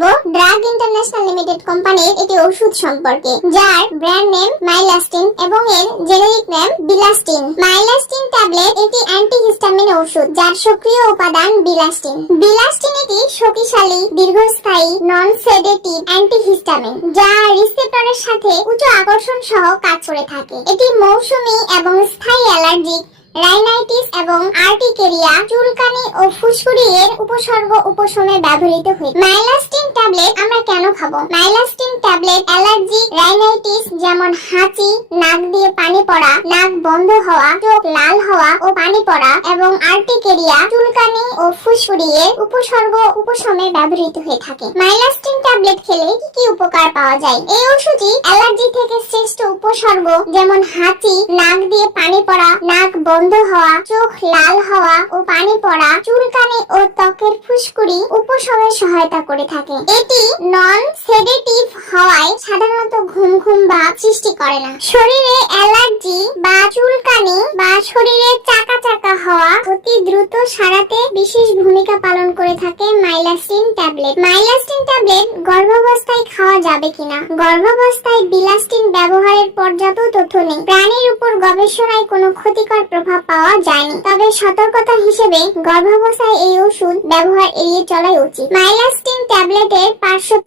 করব drug international limited কোম্পানির একটি ওষুধ সম্পর্কে, যার ব্র্যান্ড নেম মাইলাস্টিন এবং এর generic name bilastine Mylastin tablet একটি অ্যান্টিহিস্টামিন ওষুধ, যার সক্রিয় উপাদান বিলাস্টিন বিলাস্টিন একটি শক্তিশালী, দীর্ঘস্থায়ী নন সেডেটিভ অ্যান্টিহিস্টামিন যা রিসেপ্টরের সাথে উচ্চ আকর্ষণ সহ কাজ করে থাকে। এটি মৌসুমী এবং স্থায়ী অ্যালার্জিক রাইনাইটিস এবং আর্টিকেরিয়া চুলকানি ও ফুসকুড়ি এর উপসর্গ উপশমে ব্যবহৃত হয় মাইলাস্টিন ট্যাবলেট আমরা কেন খাব? মাইলাস্টিন ট্যাবলেট, অ্যালার্জি, রাইনাইটিস, যেমন হাঁচি, নাক দিয়ে পানি পড়া, নাক বন্ধ হওয়া, চোখ লাল হওয়া ও পানি পড়া, এবং আর্টিকেরিয়া, চুলকানি ও ফুসফুরিয়ে উপসর্গ উপশমে ব্যবহৃত হয়ে থাকে। মাইলাস্টিন ট্যাবলেট খেলে কি কি উপকার পাওয়া যায়? এই ওষুধটি অ্যালার্জি থেকে শ্রেষ্ঠ উপসর্গ। যেমন হাঁচি, নাক দিয়ে পানি পড়া, নাক বন্ধ হওয়া, চোখ লাল হওয়া ও পানি পড়া, চুলকানি ও ত্বকের ফুসকুড়ি উপশমে সহায়তা করে থাকে। এটি নন সেডেটিভ হওয়ায় সাধারণত ঘুম ঘুম ভাব সৃষ্টি করে না। শরীরে বা শরীরে চাকা চাকা হওয়া অতি দ্রুত সারাতে বিশেষ ভূমিকা পালন করে থাকে মাইলাস্টিন ট্যাবলেট। মাইলাস্টিন ট্যাবলেট গর্ভাবস্থায় খাওয়া যাবে কিনা? গর্ভাবস্থায় বিলাস্টিন ব্যবহারের পর্যাপ্ত তথ্য নেই। প্রাণীর উপর গবেষণায় কোনো ক্ষতিকর প্রভাব পাওয়া যায়নি। তবে সতর্কতা হিসেবে গর্ভাবস্থায় এই ওষুধ ব্যবহার এড়িয়ে চলাই উচিত। মাইলাস্টিন ট্যাবলেটের পার্শ্ব